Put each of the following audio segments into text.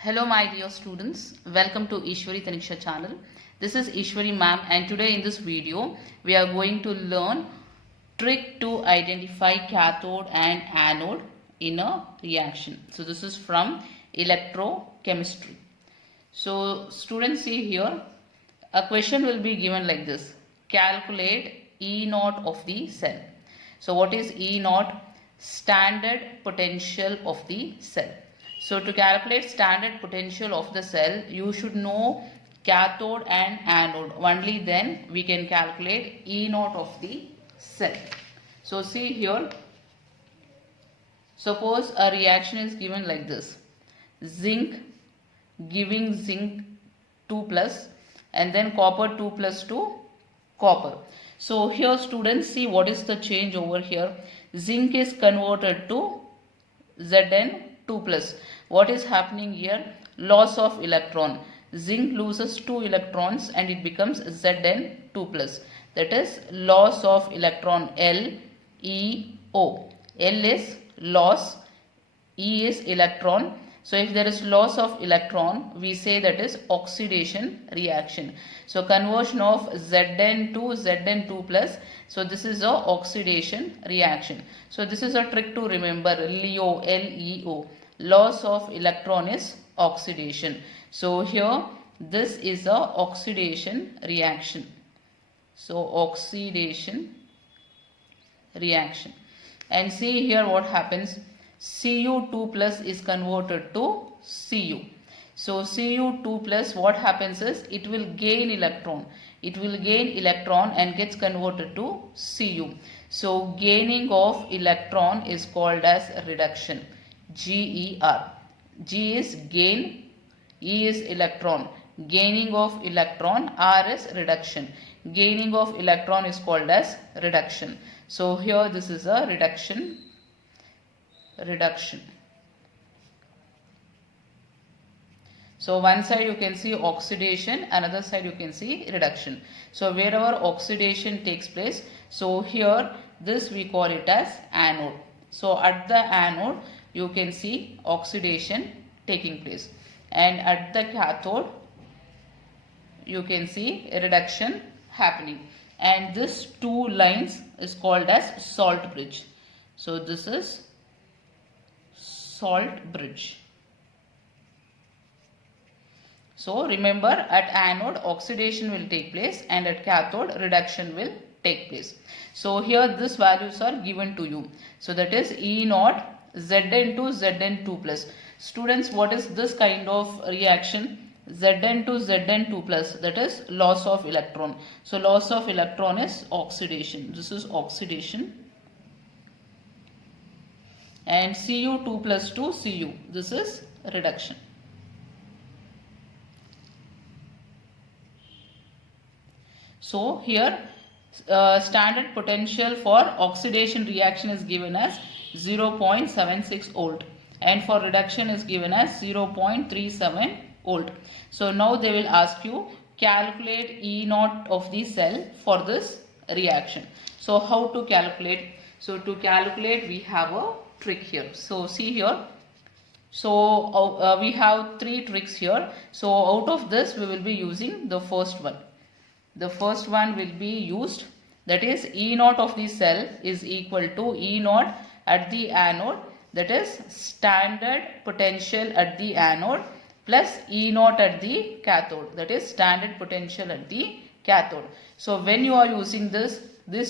Hello my dear students, welcome to Ishwari Taniksha channel. This is Ishwari ma'am and today in this video we are going to learn trick to identify cathode and anode in a reaction. So this is from electrochemistry. So students, see here a question will be given like this: calculate E naught of the cell. So what is E naught? Standard potential of the cell. So to calculate standard potential of the cell, you should know cathode and anode. Only then we can calculate E naught of the cell. So see here, suppose a reaction is given like this: zinc giving zinc 2 plus and then copper 2 plus to copper. So here students, see what is the change over here. Zinc is converted to Zn2 plus. What is happening here? Loss of electron. Zinc loses 2 electrons and it becomes Zn2 plus. That is loss of electron, LeO. L is loss, E is electron. So if there is loss of electron, we say that is oxidation reaction. So conversion of Zn to Zn2 plus. So this is a oxidation reaction. So this is a trick to remember. LeO, L-E-O. Loss of electron is oxidation. So here this is a oxidation reaction. So oxidation reaction. And see here what happens. Cu2 plus is converted to Cu. So Cu2 plus, what happens is it will gain electron. It will gain electron and gets converted to Cu. So gaining of electron is called as reduction. GER. G is gain, E is electron. Gaining of electron, R is reduction. Gaining of electron is called as reduction. So here this is a reduction. So one side you can see oxidation, another side you can see reduction. So wherever oxidation takes place, so here this we call it as anode. So at the anode you can see oxidation taking place, and at the cathode you can see reduction happening, and this two lines is called as salt bridge. So this is salt bridge. So remember, at anode oxidation will take place and at cathode reduction will take place. So here these values are given to you. So that is E naught, Zn to Zn2 plus. Students, what is this kind of reaction? Zn to Zn2 plus, that is loss of electron. So loss of electron is oxidation. This is oxidation. And Cu2 plus to Cu, this is reduction. So here standard potential for oxidation reaction is given as 0.76 volt and for reduction is given as 0.37 volt. So now they will ask you calculate E naught of the cell for this reaction. So how to calculate? So to calculate we have a trick here. So see here. So we have three tricks here. So out of this we will be using the first one. The first one will be used, that is E naught of the cell is equal to E naught at the anode, that is standard potential at the anode plus E naught at the cathode, that is standard potential at the cathode. So when you are using this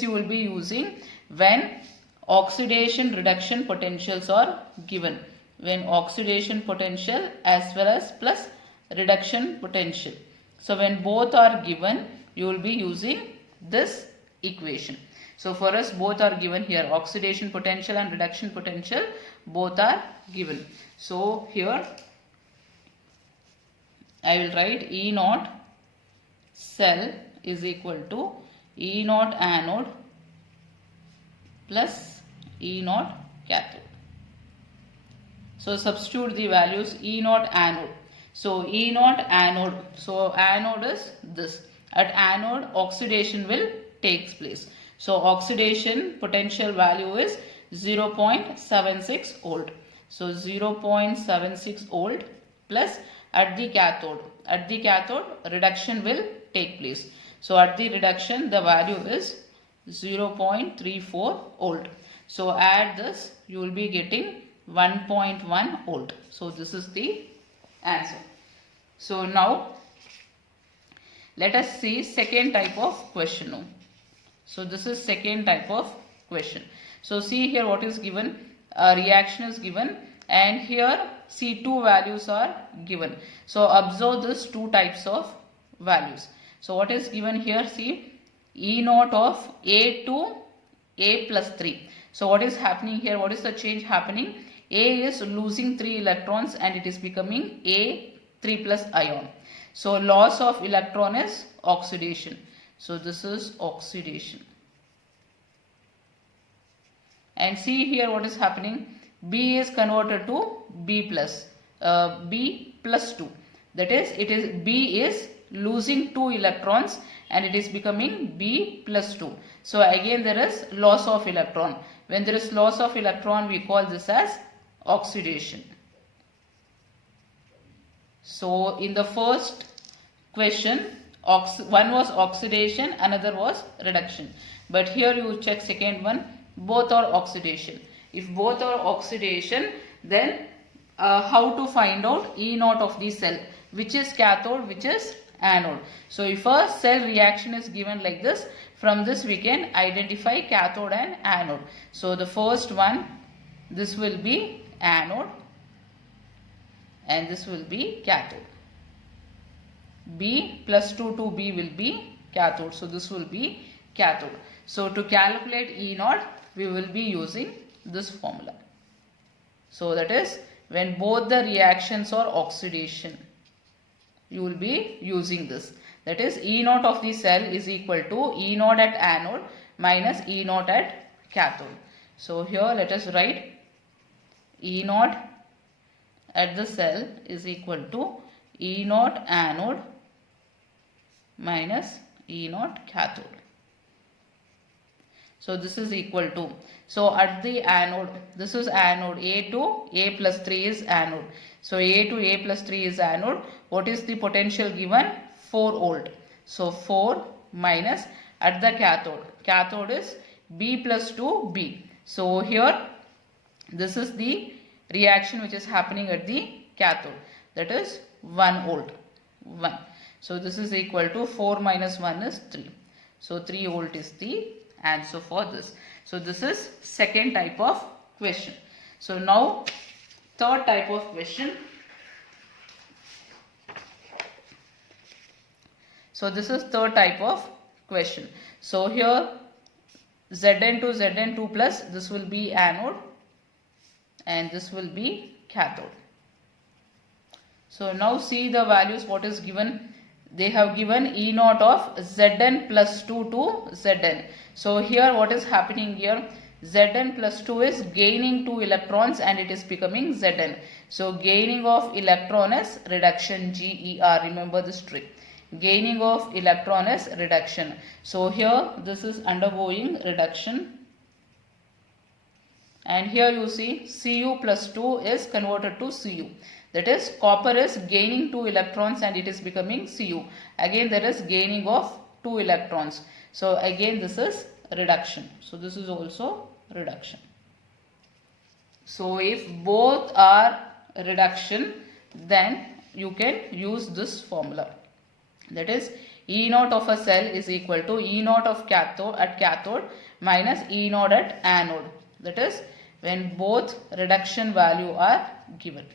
you will be using when oxidation reduction potentials are given. When oxidation potential as well as plus reduction potential. So when both are given, you will be using this equation. So for us both are given here, oxidation potential and reduction potential both are given. So here I will write E naught cell is equal to E naught anode plus E naught cathode. So substitute the values E naught anode. So E naught anode, so anode is this. At anode oxidation will take place. So oxidation potential value is 0.76 volt. So 0.76 volt plus at the cathode. At the cathode, reduction will take place. So at the reduction, the value is 0.34 volt. So add this, you will be getting 1.1 volt. So this is the answer. So now let us see second type of question now. So this is second type of question. So see here what is given. A reaction is given and here see two values are given. So observe this two types of values. So what is given here, see E naught of A to A plus 3. So what is happening here? What is the change happening? A is losing 3 electrons and it is becoming A 3 plus ion. So loss of electron is oxidation. So this is oxidation. And see here what is happening. B is converted to B plus 2. That is, B is losing 2 electrons and it is becoming B plus 2. So again there is loss of electron. When there is loss of electron, we call this as oxidation. So in the first question, one was oxidation, another was reduction. But here you check second one, both are oxidation. If both are oxidation, then how to find out E naught of the cell, which is cathode, which is anode. So if a cell reaction is given like this, from this we can identify cathode and anode. So the first one, this will be anode and this will be cathode. B plus 2 to B will be cathode. So this will be cathode. So to calculate E naught, we will be using this formula. So that is, when both the reactions are oxidation, you will be using this. That is, E naught of the cell is equal to E naught at anode minus E naught at cathode. So here let us write E naught at the cell is equal to E naught anode minus E naught cathode. So this is equal to, so at the anode, this is anode, A to A plus 3 is anode. So A to A plus 3 is anode. What is the potential given? 4 volt. So 4 minus at the cathode. Cathode is B plus 2B. So here this is the reaction which is happening at the cathode. That is 1 volt. 1. So this is equal to 4 minus 1 is 3. So 3 volt is the answer for this. So this is second type of question. So now third type of question. So this is third type of question. So here Zn to Zn2 plus, this will be anode and this will be cathode. So now see the values what is given. They have given E naught of Zn plus 2 to Zn. So here what is happening here? Zn plus 2 is gaining 2 electrons and it is becoming Zn. So gaining of electron is reduction, GER. Remember this trick. Gaining of electron is reduction. So here this is undergoing reduction. And here you see Cu plus 2 is converted to Cu. That is, copper is gaining 2 electrons and it is becoming Cu. Again there is gaining of 2 electrons. So again this is reduction. So this is also reduction. So if both are reduction, then you can use this formula. That is, E naught of a cell is equal to E naught of cathode minus E naught at anode. That is, when both reduction value are given.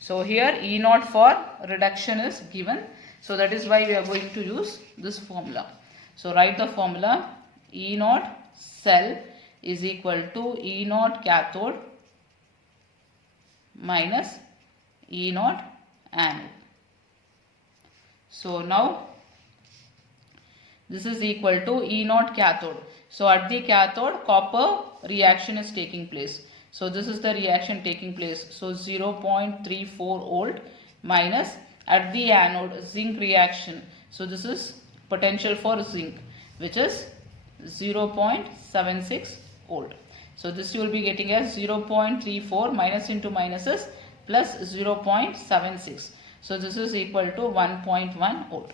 So here E naught for reduction is given. So that is why we are going to use this formula. So write the formula. E naught cell is equal to E naught cathode minus E naught anode. So now this is equal to E naught cathode. So at the cathode, copper reaction is taking place. So this is the reaction taking place. So 0.34 volt minus at the anode zinc reaction. So this is potential for zinc, which is 0.76 volt. So this you will be getting as 0.34 minus into minus is plus 0.76. So this is equal to 1.1 volt.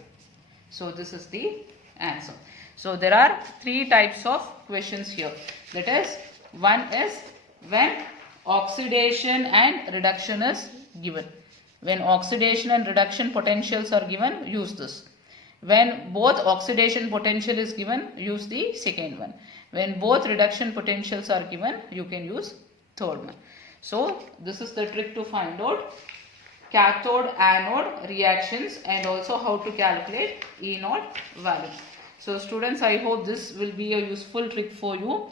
So this is the answer. So there are three types of questions here. That is, one is when oxidation and reduction is given. When oxidation and reduction potentials are given, use this. When both oxidation potential is given, use the second one. When both reduction potentials are given, you can use third one. So this is the trick to find out cathode anode reactions and also how to calculate E naught value. So students, I hope this will be a useful trick for you.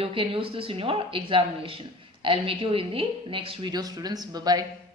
You can use this in your examination. I'll meet you in the next video, students. Bye bye.